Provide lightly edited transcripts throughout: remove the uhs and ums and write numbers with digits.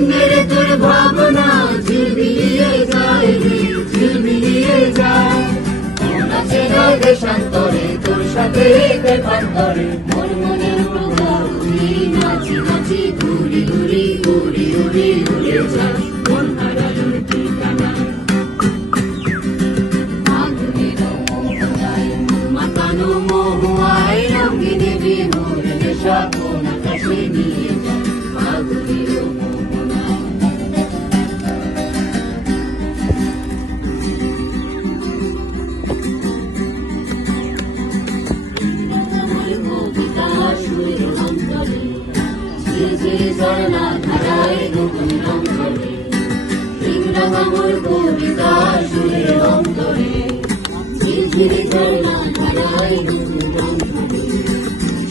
অন্যের তোর ভাবনা ঝিলমিলিয়ে যায় রে, ঝিলমিলিয়ে যায়। মন আছে নয় দেশান্তরে, তোর সাথে দেখান্তরে, মন মনের প্রভাবী নাচি নাচি ঘুরি ঘুরি উড়ি উড়ি উড়ে যায় মন হারানোর ঠিকানা। আগুনের মোহনায় মাতানো মহুয়ায় রঙিনে বিমোর নেশা কোন আকাশে নিয়ে যায় আগুনের মোহনায়। ঝরনা ধারায় নতুন অন্তরে, ইংরাঙামুর কবিতা সুরের অন্তরে, ঝিরঝিরি ঝরনা ধারায় নতুন অন্তরে।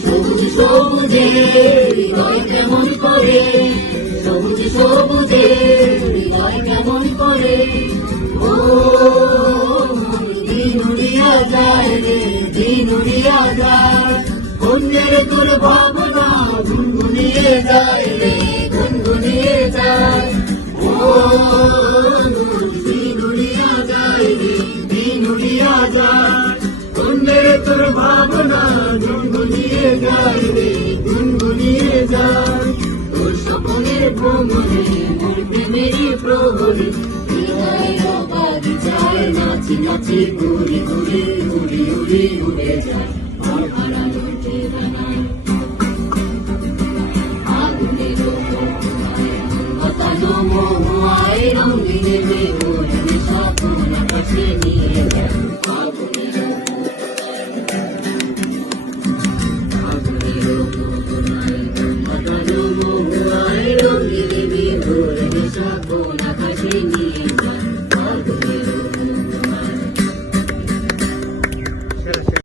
সবুজ সবুজে হৃদয় কেমন করে, সবুজ সবুজে হৃদয় কেমন করে, ও দিন উড়িয়া যায় রে, দিন উড়িয়া যায়। অন্যের তোর ভাবনা গুনগুনিয়ে যায় রে, গুনগুনিয়ে যায়। ও দিন উড়িয়া যায় রে, দিন উড়িয়া যায়। অন্যের তোর ভাবনা গুনগুনিয়ে যায় রে, গুনগুনিয়ে যায়। তোর স্বপ্নের ভ্রমণে মোর প্রেমেরই প্রহরে, হৃদয়ের বাগিচায় নাচি নাচি ঘুরি ঘুরি উড়ি উড়ি উড়ে যায় মন হারানো